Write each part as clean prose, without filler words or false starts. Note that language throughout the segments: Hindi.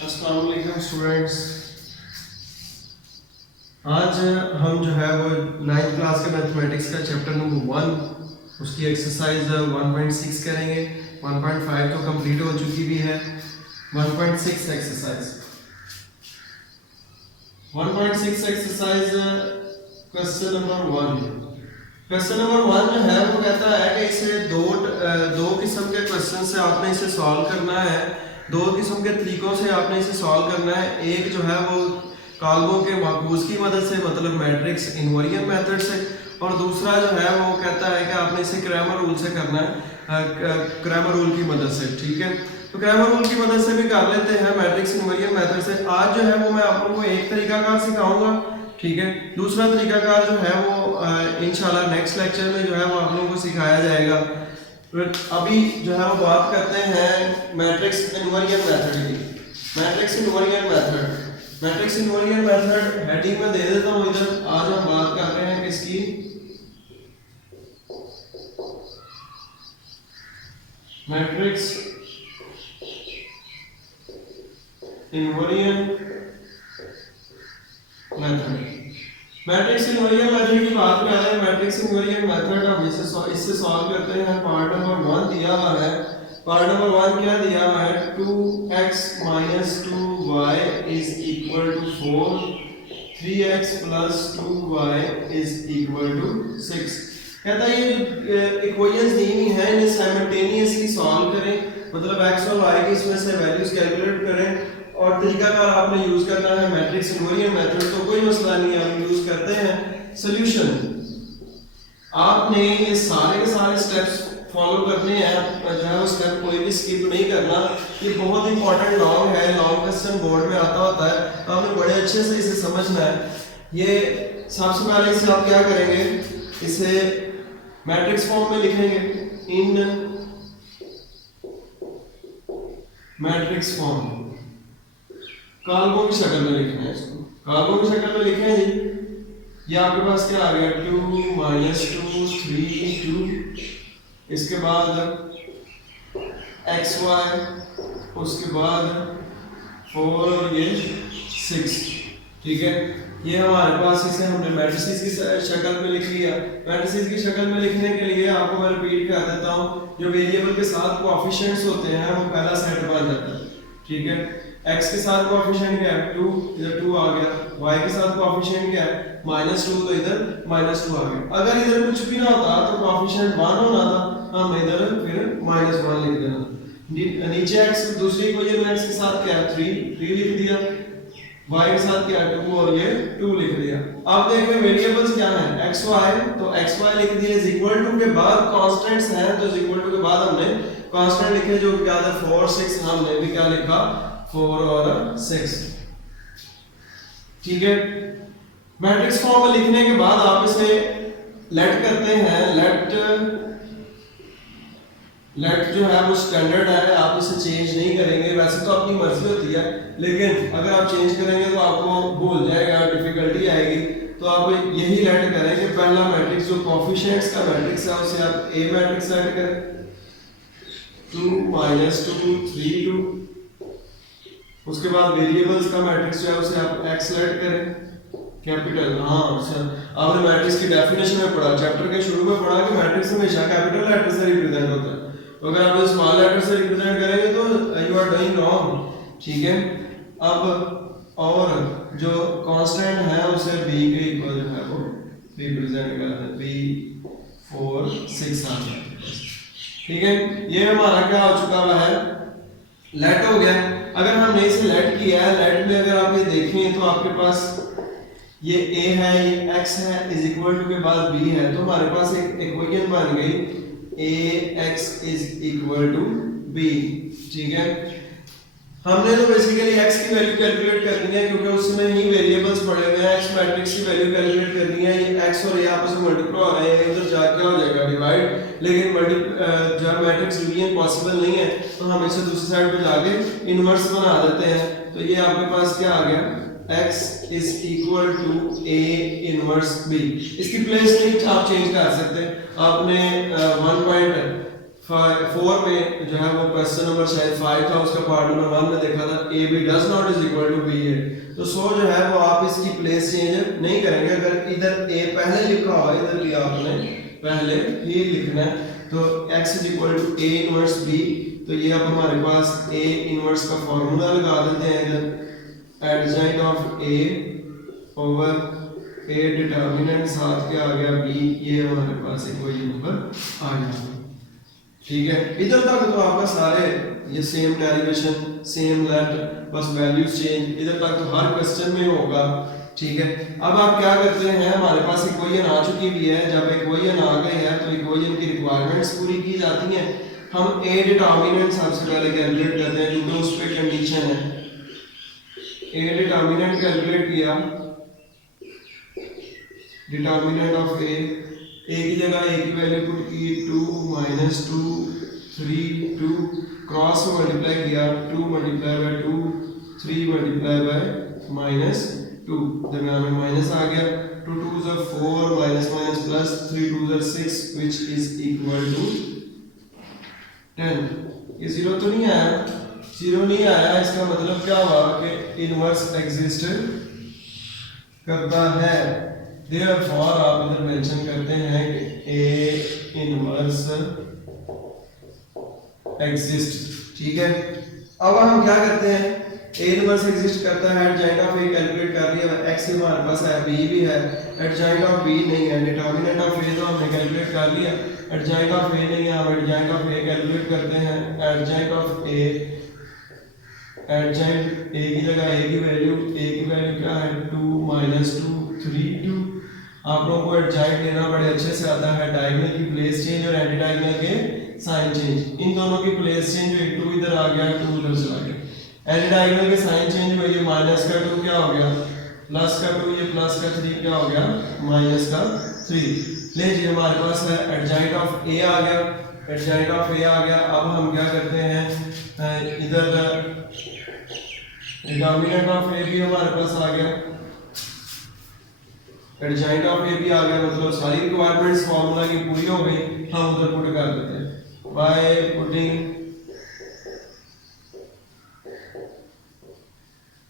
अस्सलाम वालेकुम स्टूडेंट्स। आज हम जो है वो 9th क्लास के मैथमेटिक्स का चैप्टर नंबर 1 उसकी एक्सरसाइज 1.6 करेंगे। 1.5 तो कंप्लीट हो चुकी भी है। 1.6 exercise 1.6 exercise question number 1। Question number 1 जो है वो कहता है कि इसे दो किस्म के क्वेश्चन से आपने इसे सॉल्व करना है। दो किस्म के तरीकों से आपने इसे सॉल्व करना है। एक जो है वो कॉलमों के माकूज की मदद से, मतलब मैट्रिक्स इन्वर्जन मेथड से, और दूसरा जो है वो कहता है कि आपने इसे क्रैमर रूल से करना है, क्रैमर रूल की मदद से। ठीक है, तो क्रैमर रूल की मदद से भी कर लेते हैं मैट्रिक्स इन्वर्जन मेथड से। आज जो है वो मैं आप लोगों को एक तरीकाकार सिखाऊंगा, ठीक है। दूसरा तरीकाकार जो है वो इंशाल्लाह नेक्स्ट लेक्चर में जो है वो आप लोगों को सिखाया जाएगा। अभी जो है वो बात करते हैं मैट्रिक्स इन्वर्जन मेथड की। Matrix inversion method, matrix inversion method heading में दे देता हूँ इधर। आज हम बात कर रहे हैं किसकी, matrix inversion method. Matrix inversion method की बात कर रहे हैं। मैट्रिक्स इन्वर्जन मेथड हम इससे सॉल्व करते हैं। पार्ट नंबर 1 दिया हुआ है। पार्ट नंबर 1 क्या दिया हुआ है, 2x - 2y = 4, 3x + 2y = 6। कहता है ये इक्वेशंस दी हुई हैं, इन्हें साइमल्टेनियसली सॉल्व करें, मतलब x और y की इसमें से वैल्यूज कैलकुलेट करें। और तरीकाकार आपने यूज करना है मैट्रिक्स इन्वर्जन मेथड, तो कोई मसला नहीं है, हम यूज करते हैं। सॉल्यूशन, आपने ये सारे के सारे स्टेप्स फॉलो करने हैं, जो है वो स्टेप कोई भी स्किप नहीं करना। ये बहुत इंपॉर्टेंट लॉन्ग है, लॉन्ग क्वेश्चन बोर्ड में आता होता है, तो आपने बड़े अच्छे से इसे समझना है। ये सबसे पहले इसे आप क्या करेंगे, इसे मैट्रिक्स फॉर्म में लिखेंगे, इन मैट्रिक्स फॉर्म, कॉलमों की शक्ल में लिखना है इसको। कॉलमों की शक्ल में लिखें जी। ये आपके पास क्या आ गया, 2 - 2 3 2, इसके बाद xy, उसके बाद 4 और ये 6। ठीक है, ये हमारे पास, इसे हमने मैट्रिसेस की शक्ल में लिख लिया। मैट्रिसेस की शक्ल में लिखने के लिए आपको मैं रिपीट कर देता हूँ, जो वेरिएबल के साथ कोएफिशिएंट्स होते हैं वो पहला सेट बन जाता है। ठीक है, x के साथ कोएफिशिएंट क्या है, 2, इधर 2 आ गया। y के साथ कोएफिशिएंट क्या है, -2, तो इधर -2 आ गया। अगर इधर कुछ भी ना होता तो कोएफिशिएंट 1 होना था, हम इधर फिर -1 लिख देना। नीचे x, दूसरी इक्वेशन में x के साथ क्या है, 3 लिख दिया। y के साथ क्या है, 2, और ये 2 लिख दिया। अब देखें वेरिएबल्स क्या हैं, x y, तो x y लिख दिए। इक्वल टू के बाद कांस्टेंट्स हैं, तो इक्वल टू के बाद हमने कांस्टेंट लिखे, जो क्या था 4 6, हमने भी क्या लिखा 4 और 6। ठीक है, मैट्रिक्स फॉर्म में लिखने के बाद आप इसे लेट करते हैं। लेट जो है वो स्टैंडर्ड है, आप इसे चेंज नहीं करेंगे। वैसे तो अपनी मर्जी होती है, लेकिन अगर आप चेंज करेंगे तो आपको भूल जाएगा, डिफिकल्टी आएगी। तो आप यही लेट करें कि पहला मैट्रिक्स जो कोएफिशिएंट्स का मैट्रिक्स है उसे आप ए मैट्रिक्स सेट करें, 2 - 2 3 2। उसके बाद वेरिएबल्स का मैट्रिक्स जो है उसे आप x सेट करें, कैपिटल। हाँ सर, आपने मैट्रिक्स की डेफिनेशन में पढ़ा, चैप्टर के शुरू में पढ़ा कि मैट्रिक्स हमेशा कैपिटल लेटर से रिप्रेजेंट होता है। तो अगर आप स्मॉल लेटर से रिप्रेजेंट करेंगे तो यू आर डूइंग रॉन्ग। ठीक है, अब और जो कांस्टेंट है उसे b के इक्वल जो है वो रिप्रेजेंट करना है, b 4 6 आ गया। ठीक है, ये हमारा क्या हो चुका हुआ है, लेट हो गया। अगर हमने इसे लेट किया है, लेट में अगर आप ये देखें तो आपके पास ये a है, ये x है, इज इक्वल टू के बाद b है, तो हमारे पास एक इक्वेशन बन गई ax = b। ठीक है, हमने तो बेसिकली x की वैल्यू कैलकुलेट करनी है, क्योंकि उसमें ही वेरिएबल्स पड़े हुए हैं। x मैट्रिक्स की वैल्यू कैलकुलेट करनी है। ये x और ये आपस में मल्टीप्लाई हो रहे हैं, इधर जाके हो जाएगा डिवाइड, लेकिन जब मैट्रिक्स यूनियन पॉसिबल नहीं है तो हम इसे दूसरी साइड पे जाके इनवर्स बना देते हैं। तो ये आपके पास क्या आ गया, x = a इनवर्स b। इसकी प्लेस नहीं आप चेंज कर सकते। आपने 1.5 4 में जो है वो क्वेश्चन नंबर शायद 5 था, उसका पार्ट नंबर 1 में देखा था A B does not is equal to B है। तो सो जो है वो आप इसकी प्लेस चेंज नहीं करेंगे। अगर इधर ए पहले लिखा हुआ है, इधर लिया आपने पहले ही लिखना है, तो x इज इक्वल टू ए इनवर्स बी। तो ये अब हमारे पास ए इनवर्स का फॉर्मूला लगा देते हैं इधर, adjoint of A over A determinant साथ क्या आ गया बी, ये हमारे पास इक्वेशन नंबर आ गया। ठीक है, इधर तक तो आपका सारे ये सेम डेरिवेशन सेम लेट, बस वैल्यूज चेंज, इधर तक तो हर क्वेश्चन में होगा। ठीक है, अब आप क्या करते हैं, हमारे पास इक्वेशन आ चुकी हुई है। जब इक्वेशन आ गई है तो इक्वेशन की रिक्वायरमेंट्स पूरी की जाती हैं। हम ए डिटर्मिनेंट सबसे पहले कैलकुलेट करते हैं क्योंकि उस पे कंडीशन है। ए डिटर्मिनेंट कैलकुलेट किया, डिटर्मिनेंट ऑफ ए की जगह ए की वैल्यू पुट की 2 -2 3 2, क्रॉस में मल्टीप्लाई किया 2 मल्टीप्लाई बाय 2 3 मल्टीप्लाई बाय -2, दरम्यान में माइनस आ गया। 2 2 is 4 minus minus plus 3 2 is 6 which is equal to 10। ये जीरो तो नहीं आया, जीरो नहीं आया, इसका मतलब क्या हुआ कि इनवर्स एग्जिस्ट करता है। Therefore आप इधर मेंशन करते हैं कि A इनवर्स एग्जिस्ट। ठीक है, अब हम क्या करते हैं, A इनवर्स एग्जिस्ट करता है, एडजॉइंट ऑफ A कैलकुलेट कर लिया, x हमारे पास है, B भी है, एडजॉइंट ऑफ B नहीं है, डिटर्मिनेंट ऑफ A तो हमने कैलकुलेट कर लिया, एडजॉइंट ऑफ A नहीं है, हम एडजॉइंट ऑफ A कैलकुलेट करते हैं। Adjoint of A, adjoint A की जगह A की वैल्यू क्या है 2 -2 3 2। आप लोगों को एडजॉइंट लेना बड़े अच्छे से आता है, डायगोनल की प्लेस चेंज और एंटी डायगोनल के साइन चेंज, इन दोनों की प्लेस चेंज हुई, 2 इधर आ गया 2 उधर चला गया। एंटी डायगोनल के साइन चेंज हुए, ये माइनस का 2 क्या हो गया प्लस का 2, ये प्लस का 3 क्या हो गया माइनस का 3। ले जी हमारे पास है एडजॉइंट ऑफ ए आ गया, एडजॉइंट ऑफ ए आ गया। अब हम क्या करते हैं, इधर डिटर्मिनेंट ऑफ ए भी हमारे पास आ गया, एडजॉइंट ऑफ ए भी आ गया, मतलब सारी रिक्वायरमेंट्स फार्मूला की पूरी हो गई। हम उधर पुट कर देते हैं by putting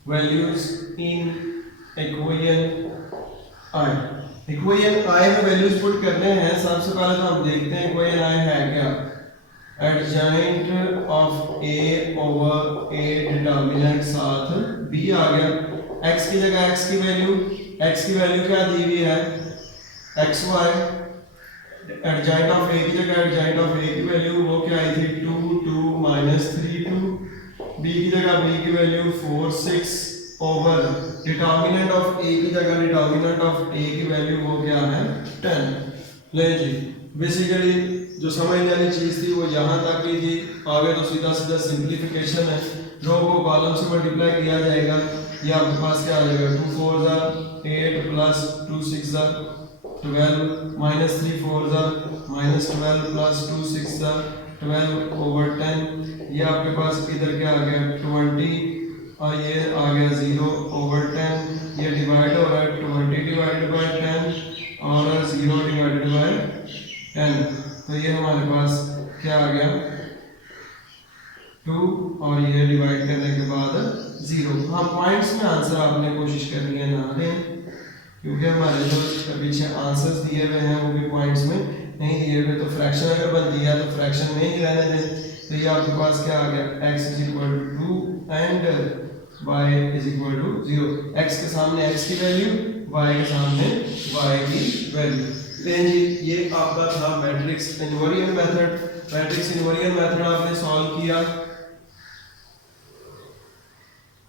values in equation I. Equation I में वैल्यूज पुट करने हैं। सबसे पहले तो हम देखते हैं इक्वेशन आई है क्या, adjoint of A over A determinant साथ बी आ गया। x की जगह x की वैल्यू क्या दी हुई है xy, एडजॉइंट ऑफ a की जगह एडजॉइंट ऑफ a की वैल्यू वो क्या आई थी 2 2 -3 2, b की जगह b की value 4 6 over determinant of a की जगह डिटर्मिनेंट ऑफ a की वैल्यू वो क्या है 10। ले जी, बेसिकली जो समझने वाली चीज थी वो यहाँ तक ही थी। आगे तो सीधा सीधा सिंप्लीफिकेशन है, रो को कॉलम से मल्टीप्लाई किया जाएगा। ये आपके पास क्या आ जाएगा 2 4 8 प्लस 2 6 12 -3 4 -12 प्लस 2 6 12 ओवर 10। ये आपके पास इधर क्या आ गया 20 और ये आ गया 0 ओवर 10। ये डिवाइड हो रहा है 20 डिवाइडेड बाय 10 और 0 डिवाइडेड बाय 10। तो ये हमारे पास क्या आ गया 2 और ये डिवाइड करने के बाद 0। हम पॉइंट्स में आंसर आपने कोशिश करनी है ना दें, क्योंकि हमारे जो पीछे आंसर्स दिए हुए हैं वो भी पॉइंट्स में नहीं दिए हुए। तो फ्रैक्शन अगर बनती है तो फ्रैक्शन में ही रहने दें। तो ये आपके पास क्या आ गया x is equal to 2 and y is equal to 0। x के सामने x की वैल्यू, y के सामने y की वैल्यू। लेकिन ये आपका था matrix invariant method. Matrix invariant method आपने सॉल्व किया।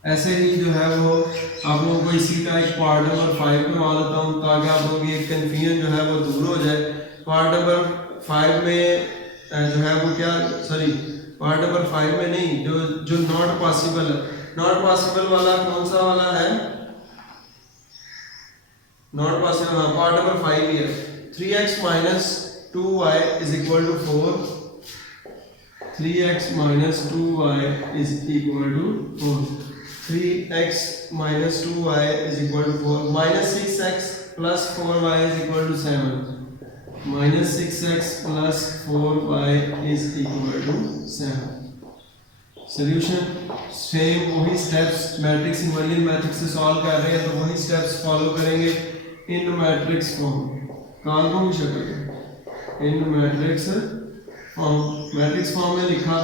ऐसे ही जो है वो आप लोगों को इसी का एक पार्ट नंबर 5 करवा देता हूँ ताकि आप लोगों की एक कन्फ्यूजन जो है वो दूर हो जाए। पार्ट नंबर 5 में जो है वो क्या पार्ट नंबर 5 में नहीं, जो नॉट पॉसिबल है, नॉट पॉसिबल वाला कौन सा वाला है, नॉट पॉसिबल, हाँ पार्ट नंबर 5 ही है। 3x minus 2y is equal to 4, 3x minus 2y is equal to 4, 3x minus 2y is equal to 4, minus 6x plus 4y is equal to 7। Minus 6x plus 4y is equal to 7। Solution same वही स्टेप्स मैट्रिक्स इन्वर्जन मेथड से सॉल्व कर रहे हैं तो वही स्टेप्स फॉलो करेंगे इन मैट्रिक्स फॉर्म। कॉलम की शक्ल में इन मैट्रिक्स फॉर्म। मैट्रिक्स फॉर्म में लिखा,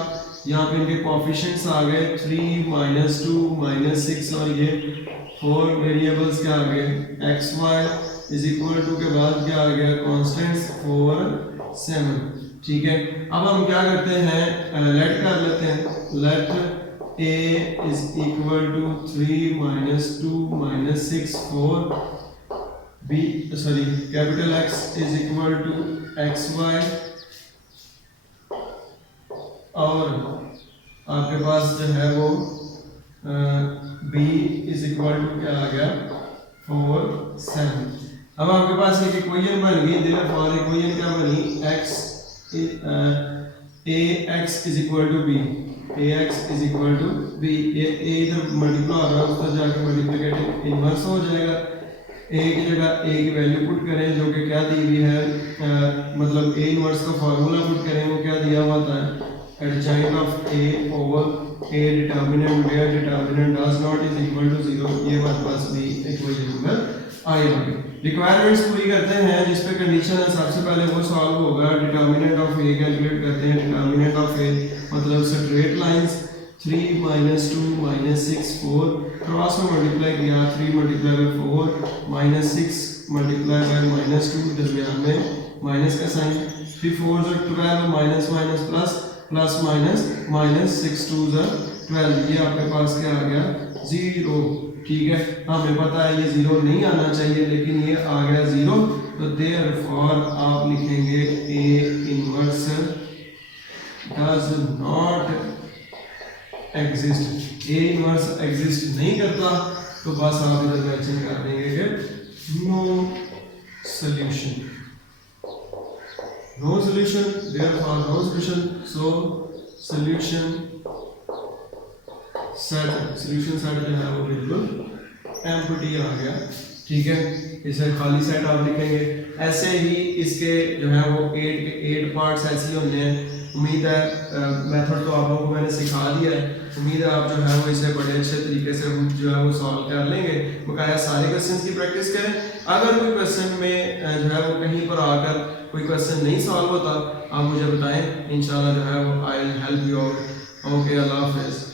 यहाँ पे इनके कोएफिशिएंट्स आ गए 3 -2 -6 और ये 4 वेरिएबल्स क्या आ गए x y is equal to के बाद क्या आ गया कांस्टेंट्स 4 7। ठीक है, अब हम क्या करते हैं लेट कर लेते हैं। Let a is equal to 3 -2 -6 4 b sorry capital X is equal to x y और आपके पास जो है वो b इज इक्वल टू क्या आ गया 4 7। अब आपके पास एक इक्वेशन बन गई, देयरफॉर इक्वेशन क्या बनी x ax is equal to b, ax is equal to b। ये a इधर मल्टीप्लाई हो रहा है, उसका जाके मल्टीप्लिकेटिव इनवर्स हो जाएगा। a की जगह a की वैल्यू पुट करें जो कि क्या दी हुई है, मतलब a इनवर्स का फार्मूला पुट करें, वो क्या दिया हुआ था adjoint of a over a determinant where determinant does not is equal to 0। ये हमारे पास भी इक्वेशन नंबर आई होगी। रिक्वायरमेंट्स पूरी करते हैं जिस पे कंडीशन है सबसे पहले वो सॉल्व होगा। डिटर्मिनेंट ऑफ ए कैलकुलेट करते हैं। डिटर्मिनेंट ऑफ ए मतलब स्ट्रेट लाइंस 3 -2 -6 4 क्रॉस में मल्टीप्लाई किया 3 × 4 -6 × -2 दरमियान में माइनस का sign 3 4 12 minus minus plus plus minus 6 2 12। ये आपके पास क्या आ गया 0। ठीक है, हमें पता है ये 0 नहीं आना चाहिए लेकिन ये आ गया 0, तो देयरफॉर आप लिखेंगे a inverse does not exist. a inverse exist नहीं करता तो बस आप इधर मेंशन कर देंगे कि no solution, no solution, therefore no solution. So solution set, solution set जो है वो बिल्कुल एम्प्टी आ गया। ठीक है, इसे खाली सेट आप लिखेंगे। ऐसे ही इसके जो है वो 8 पार्ट्स ऐसे ही होने हैं। उम्मीद है मेथड तो आप लोगों को मैंने सिखा दिया है। उम्मीद है आप जो है वो इसे बड़े अच्छे तरीके से जो है वो सॉल्व कर लेंगे। बकाया सारे क्वेश्चंस की प्रैक्टिस करें। अगर कोई क्वेश्चन में जो है वो कहीं पर आकर कोई क्वेश्चन नहीं सॉल्व होता आप मुझे बताएं, इंशाल्लाह जो है वो I will help you out. Okay, अल्लाह हाफिज़।